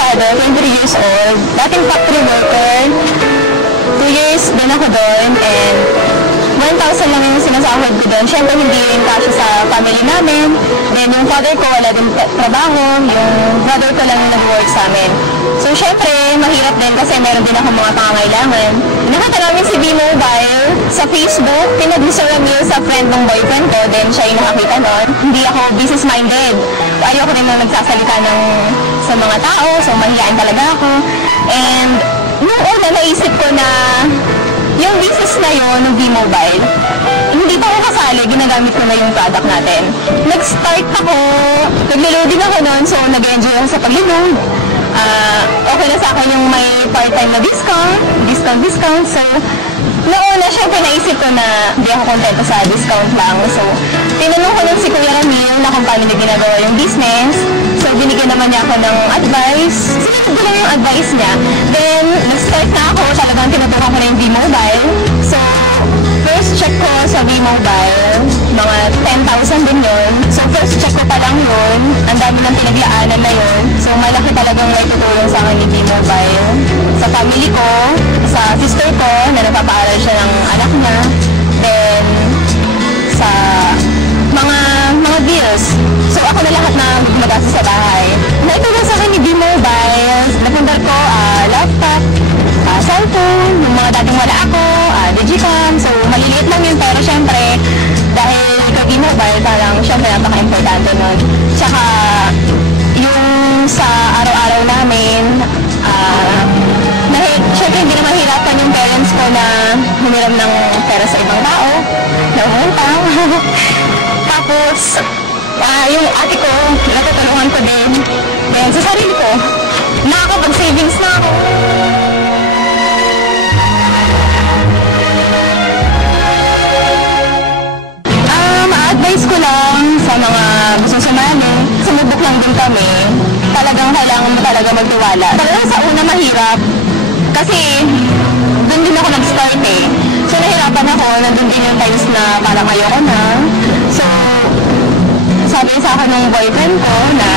abogado, 23 years old. Dating factory worker. 2 years din ako doon and 1,000 lang yung sinasahod ko doon. Siyempre, hindi rin kasya sa family namin. Then, yung father ko wala din trabaho. Yung brother ko lang nag-work sa amin. So, siyempre, mahirap din kasi meron din ako mga pangangailangan. Nakita namin si B-Mobile sa Facebook. Pinag-reserve meal sa friend ng boyfriend ko. Then, siya yung nakakita noon. Hindi ako business-minded. Ayoko rin na nagsasalita sa mga tao. So, mahihain talaga ako. And, nung una, naisip ko na yung business na yun, ng B-Mobile, hindi pa ako kasali, ginagamit ko na yung product natin. Nag-start ako, nag-loading ako noon, so nag-enjoy ako sa pag-load. Okay na sa akin yung may part-time na discount. So, noon na syempre naisip ko na hindi ako kontento sa discount lang. So, tinanong ko lang si Kuya Ramil na kung paano niya ginagawa yung business. So, binigyan naman niya ako ng advice. Sinunod ko lang yung advice niya. Then, nag-start na ako. Talagang tinutukan ko na yung B-Mobile. So, first check ko sa B-Mobile, mga 10,000 din yun. So, first check ko pa lang yun. Ang dami ng pinagyaanan na yun. So, malaki talagang may tutulong sa akin yung B-Mobile. Sa family ko, sa sister ko, na napapaaral siya ng anak niya. Then, sa mga bills. So, ako na lahat na gumagastos sa bahay. Naitulong sa akin ni B-Mobile. Napundar ko, laptop, cellphone, yung mga dating wala ako, Digicam. So, maliliit lang yun. Pero, syempre, dahil ikaw B-Mobile, parang, syempre, napaka-importante nun. Tsaka, yung sa araw-araw namin, syempre, hindi na mahirapan yung parents ko na humiram ng pera sa ibang tao, na umutang. Tapos, yung ate ko, natutulungan ko din. Then, sa sarili ko, nakakapag-savings na ako. Ma-advise ko lang sa mga gusto sumali. Sumubok lang din kami. Talagang kailangan mo talaga magtiwala. Talagang sa una mahirap. Kasi, doon din ako nag-start eh. So, nahirapan ako. Nandun din yung times na parang ayoko na. So, sabi sa akin ng boyfriend ko na